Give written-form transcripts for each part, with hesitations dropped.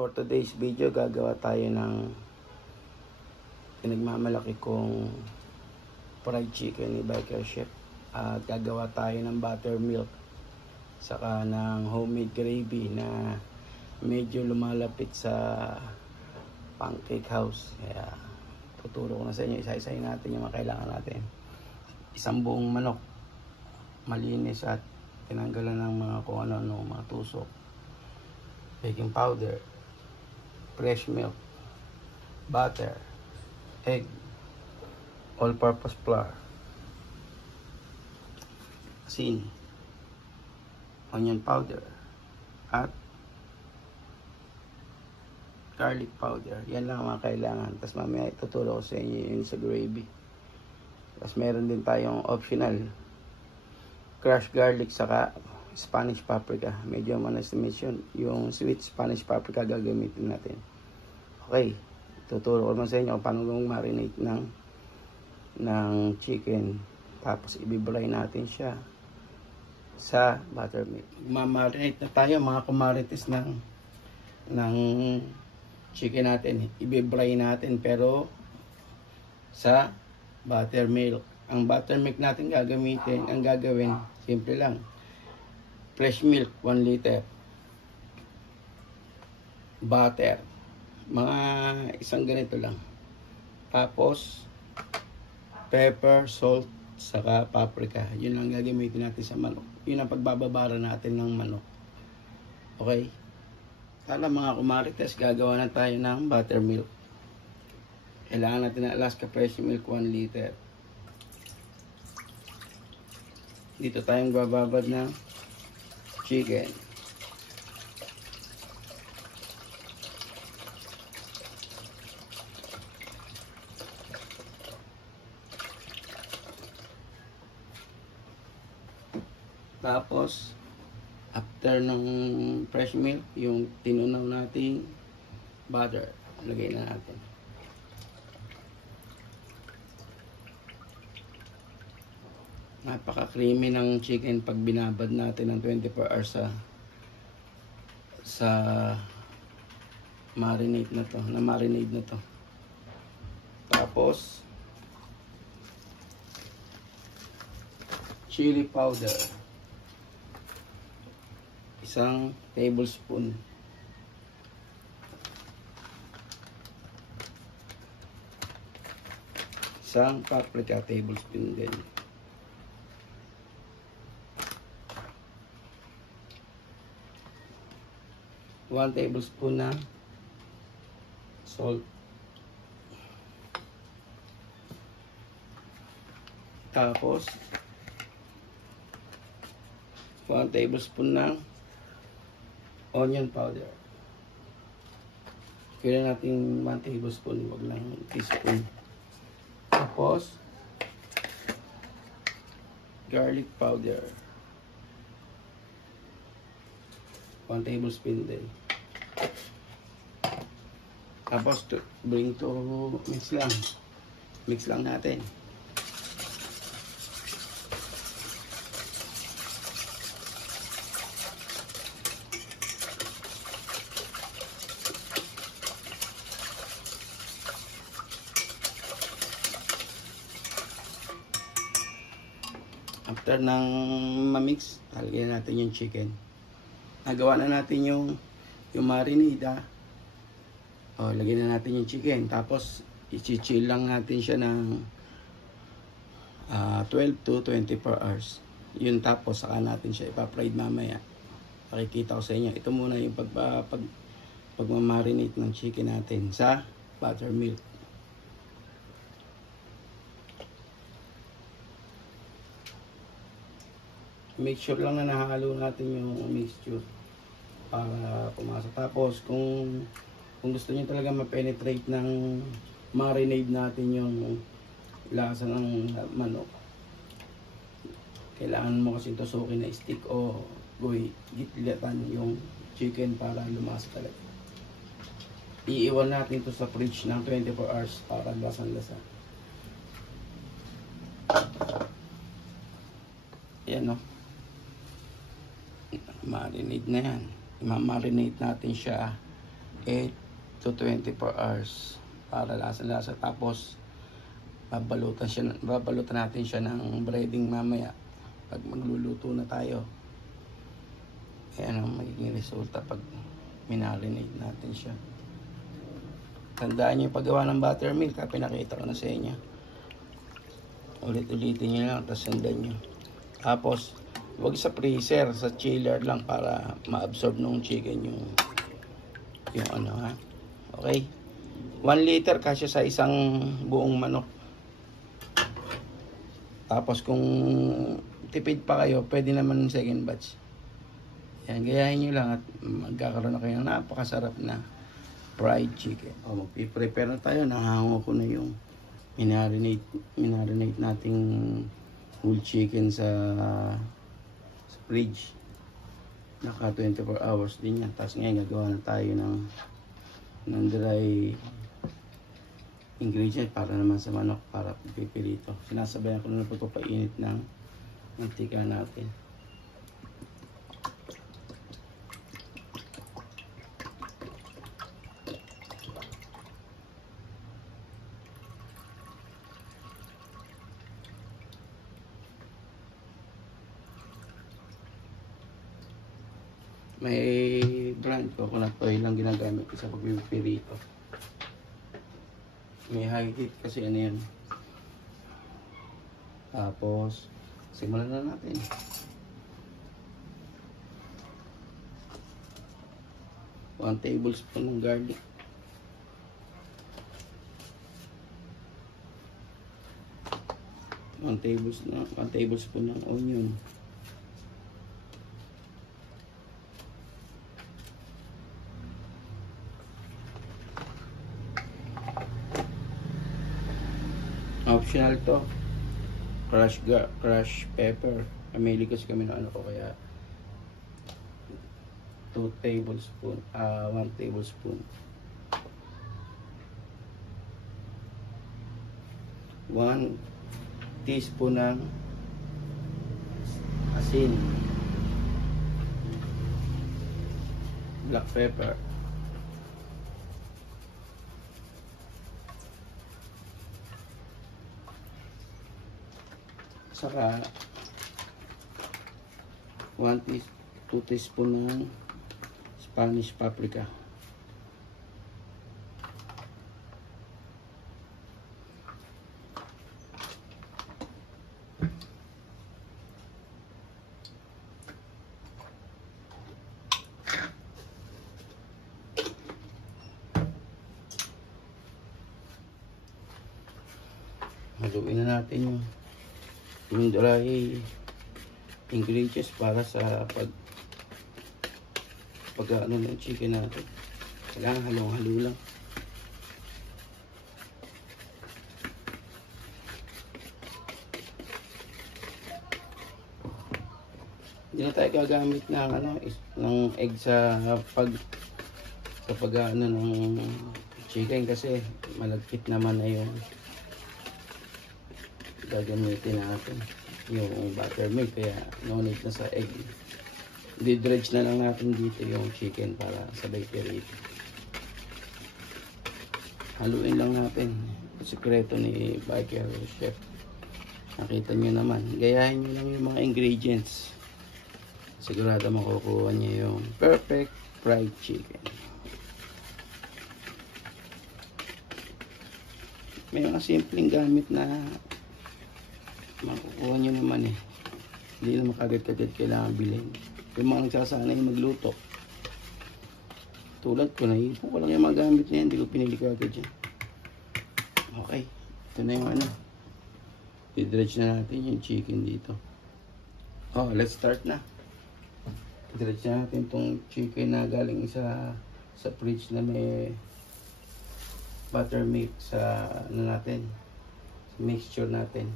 For today's video, gagawa tayo ng pinagmamalaki kong fried chicken ni Biker Chef. Gagawa tayo ng buttermilk saka ng homemade gravy na medyo lumalapit sa pancake house. Kaya tuturo ko na sa inyo, isa-isahin natin yung mga kailangan natin. Isang buong manok, malinis at tinanggalan ng mga kung ano-ano, mga tusok. Baking powder, fresh milk, butter, egg, all-purpose flour, asin, onion powder, at garlic powder. Yan lang ang mga kailangan. Tapos mamaya ituturo ko sa inyo yun sa gravy. Tapos meron din tayong optional crushed garlic saka Spanish paprika. Medyo manas-mission. Yung sweet Spanish paprika gagamitin natin. Okay. Tuturo ko naman sa inyo kung paano marinate ng chicken. Tapos ibibray natin siya sa buttermilk. Mamarinate na tayo mga kumarites ng chicken natin. Ibibray natin pero sa buttermilk. Ang buttermilk natin gagamitin, ang gagawin, simple lang. Fresh milk, 1 liter. Butter. Mga isang ganito lang. Tapos, pepper, salt, saka paprika. Yun lang gagamitin natin sa manok. Yun ang pagbababara natin ng manok. Okay? Para mga kumarites, gagawa na tayo ng buttermilk. Kailangan natin ng Alaska fresh milk, 1 liter. Dito tayong bababad ng chicken. Tapos after ng fresh milk, yung tinunaw nating butter, lagay na natin. Napaka-creamy ng chicken pag binabad natin ng 24 hours sa marinade na to. Tapos chili powder, 1 tablespoon. Isang paprika tablespoon din. One tablespoon na salt. Tapos 1 tablespoon ng onion powder. Kailan natin 1 tablespoon, wag lang teaspoon. Tapos garlic powder, 1 tablespoon din. Tapos bring to mix lang natin. After ng ma-mix, lalagyan natin yung chicken. Nagawa na natin yung marinade. Lagyan na natin yung chicken. Tapos i-chill lang natin siya ng 12 to 24 hours. Yun, tapos saka natin siya ipa-fried mamaya. Pakikita ko sa inyo. Ito muna yung pagmamarinate ng chicken natin sa buttermilk. Make sure lang na nahalo natin yung mixture para pumasok. Tapos kung gusto niyo talaga ma-penetrate ng marinade natin yung lasa ng manok, kailangan mo kasi tusukin na stick o gitlatan yung chicken para lumasa talaga. Iiwan natin to sa fridge ng 24 hours para lasang-lasa. Yan, no? Marinate na yan. I-marinate natin siya 8 to 24 hours para lasa-lasa. Tapos babalutan natin siya ng breading mamaya pag magluluto na tayo. Ayan ang magiging resulta pag minarinate natin siya. Tandaan nyo yung paggawa ng buttermilk, pinakita ko na sa inyo. Ulit-ulitin nyo lang, tapos sundan nyo. Tapos huwag sa freezer, sa chiller lang para ma-absorb ng chicken yung ano, ha. Okay, 1 liter kasi sa isang buong manok. Tapos kung tipid pa kayo, pwede naman second batch. Yan, gayahin nyo lang at magkakaroon na kayo ng napakasarap na fried chicken. O, magpiprepare na tayo. Nahango ko na yung minarinate nating whole chicken sa fridge. Naka 24 hours din yan. Tapos ngayon gagawa na tayo ng dry ingredient para naman sa manok, para pipirito. Sinasabayan ko na po ito painit ng mantika natin. May brand coconut oil lang ginagamit ko sa pagpipirito. May high heat kasi ano yan. Tapos simulan na natin. One tablespoon ng garlic. One tablespoon ng onion. Optional to, crush pepper. Amili kasi kami ng ano ko, kaya 1 tablespoon 1 teaspoon ng asin, black pepper, saka 2 teaspoon ng Spanish paprika. Haluin na natin yung dry ingredients para sa pag ano ng chicken natin. Kailangan halong-halo lang. Hindi na tayo gagamit ng egg sa pag ano ng chicken kasi malagkit naman na yung gagamitin natin, yung buttermilk, kaya no need na sa egg. Di-dredge na lang natin dito yung chicken para sabay pirito. Haluin lang natin. Sekreto ni Biker Chef. Nakita nyo naman. Gayahin nyo lang yung mga ingredients. Sigurado makukuha nyo yung perfect fried chicken. May mga simpleng gamit na makukuha nyo naman eh. Hindi na makagad-kagad kailangan bilhin. Yung mga nagsasanay magluto, tulad ko, naipo ko lang yung mga gamit na yan, hindi ko pinili kagad yan. Okay, ito na yung ano, i-dredge na natin yung chicken dito. Oh, let's start na. I-dredge na natin itong chicken na galing sa fridge na may buttermilk sa ano natin, mixture natin.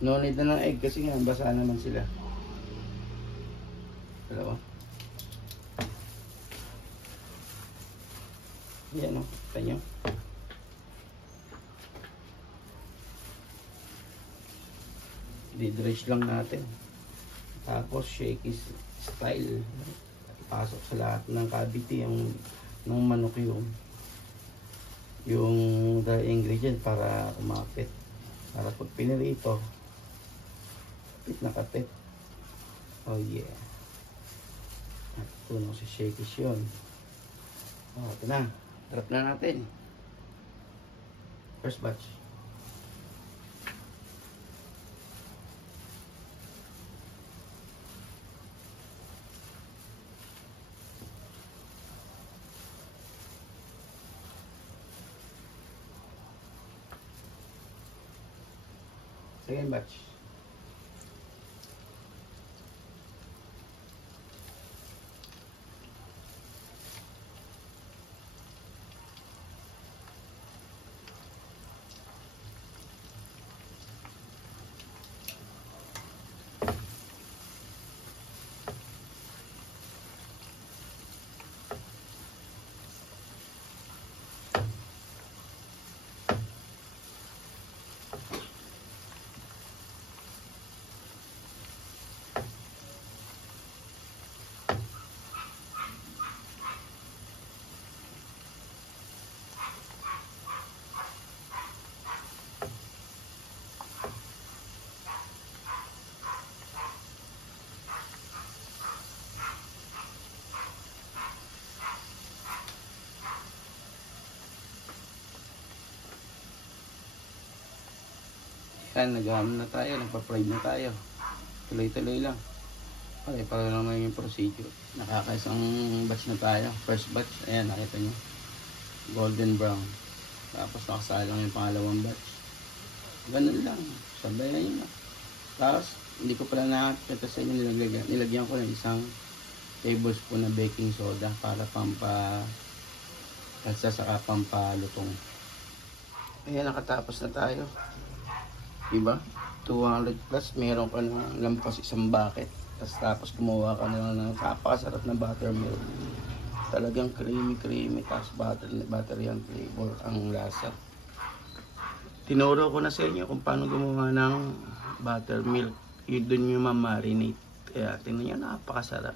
No need na ng egg kasi nga basa naman sila. Dalawa. Yan o, kita nyo. Di-dredge lang natin. Tapos shaky style. pasok sa lahat ng cavity yung ng manok yung dry ingredient para umapit. Para pag pinirito, kapit na kapit. Oh yeah. At tunog si shakies yun. Oh, ito na. Drop na natin. First batch. Second batch. Yan, nag-ano na tayo, nagpa-fried na tayo. Tuloy-tuloy lang. Okay, para naman yung procedure. Nakakaisang batch na tayo. First batch, ayan, nakita nyo. Golden brown. Tapos nakasalang yung pangalawang batch. Ganun lang. Sabayan nyo na. Tapos, hindi ko pala nakakita sa inyo, nilagyan ko ng isang tablespoon na baking soda para pampalasa saka pampalutong. Ayan, nakatapos na tayo. Diba? 200 plus, meron ka na lampas isang bucket. Tapos kumuha ka na ng kapakasarap na buttermilk. Talagang creamy. Tapos buttery ang flavor, ang lasa. Tinuro ko na sa inyo kung paano gumawa ng buttermilk. Yun dun yung ma-marinate. Kaya tingnan nyo, napakasarap.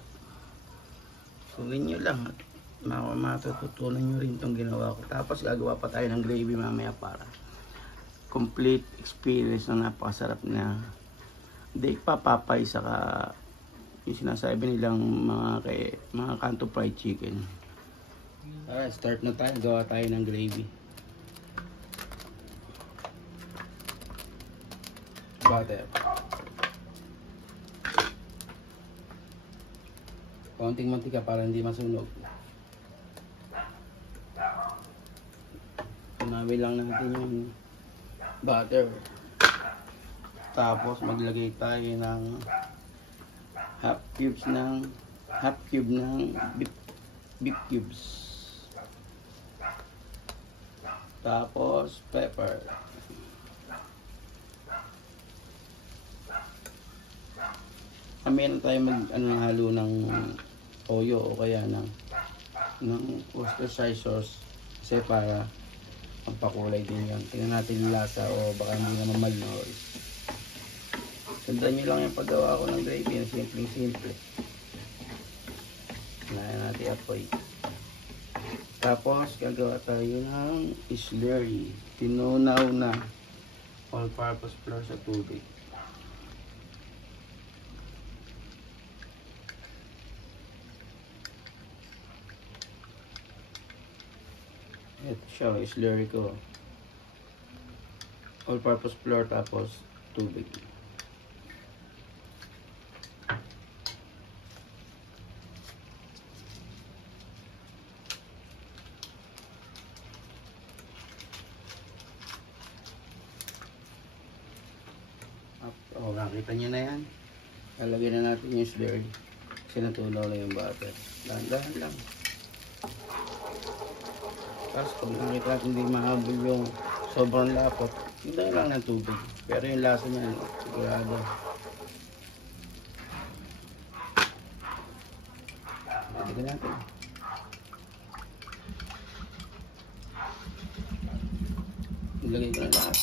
Sunin nyo lang. Matututunan nyo rin itong ginawa ko. Tapos gagawa pa tayo ng gravy mamaya para complete experience na napakasarap na hindi papapay saka yung sinasabi nilang mga kanto fried chicken. Alright, start na tayo. Gawa tayo ng gravy. Butter. Konting mantika para hindi masunog. Tunawin lang natin yung butter. Tapos maglagay tayo ng half cube ng beef cubes. Tapos pepper. Meron tayo halo ng toyo o kaya ng Worcestershire sauce kasi para pampakulay din yan. Tingnan natin yung lasa o baka hindi naman malnourished. Sundan nyo lang yung paggawa ko ng gravy na simple. Hinayan natin apoy. Tapos gagawa tayo ng slurry. Tinunaw na all-purpose flour sa tubig. Ito siya, slurry ko. All-purpose flour tapos tubig. O, nakita nyo na yan. Lalagyan na natin yung slurry. Kasi natunaw na yung butter. Dahan-dahan lang. Tapos kung nakita natin hindi mahabol yung sobrang lapot, hindi lang ng tubig. Pero yung lasa niya, sigurado. Lagyan natin. Ilagay ko na lahat.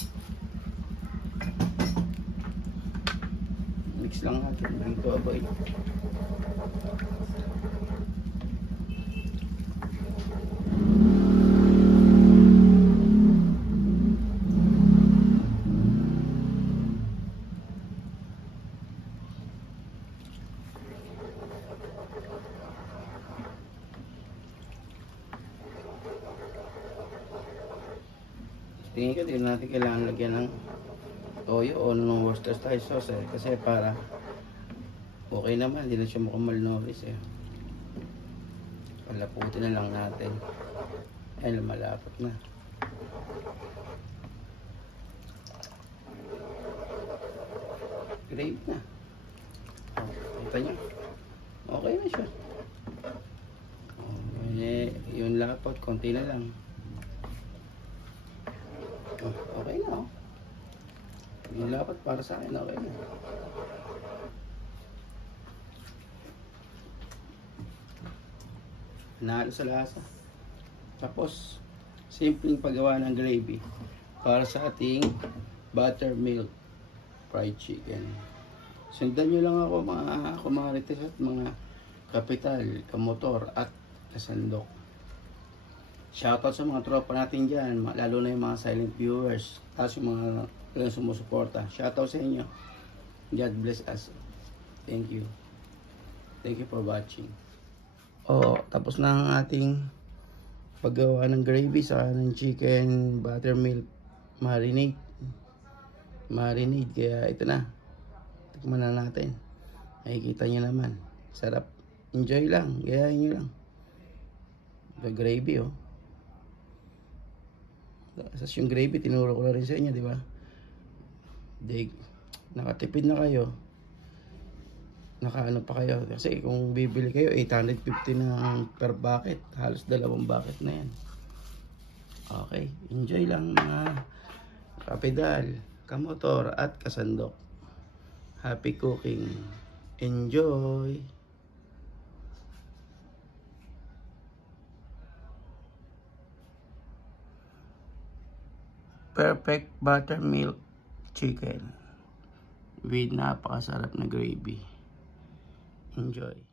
Mix lang natin. Bring to avoid. Tingin ko din natin kailangan lagyan ng toyo o ng Worcestershire sauce kasi para okay naman, hindi na siya mukhang malnourished palaputin na lang natin. Ay, lumalapot na. Great na. Kita nyo, okay na siya. Yung lapot, konti na lang. Okay na yung lapot para sa akin, okay na. Nalo sa lasa. Tapos simpleng paggawa ng gravy para sa ating buttermilk fried chicken. Sundan nyo lang ako mga kumarites at mga kapital, kamotor at kasandok. Shoutout sa mga tropa natin dyan, lalo na yung mga silent viewers, tapos yung mga sumusuporta. Shoutout sa inyo. God bless us. Thank you. Thank you for watching. Tapos na ang ating paggawa ng gravy sa ng chicken buttermilk marinade. Kaya ito na. Tikman na natin. Nakikita nyo naman. Sarap. Enjoy lang. Gayahin nyo lang. The gravy Tapos yung gravy, tinuro ko na rin sa inyo, di ba? Nakatipid na kayo. Nakaano pa kayo. Kasi kung bibili kayo, 850 na per bucket. Halos 2 bucket na yan. Okay. Enjoy lang mga kapedal, kamotor at kasandok. Happy cooking. Enjoy! Perfect buttermilk chicken with napakasarap na gravy. Enjoy.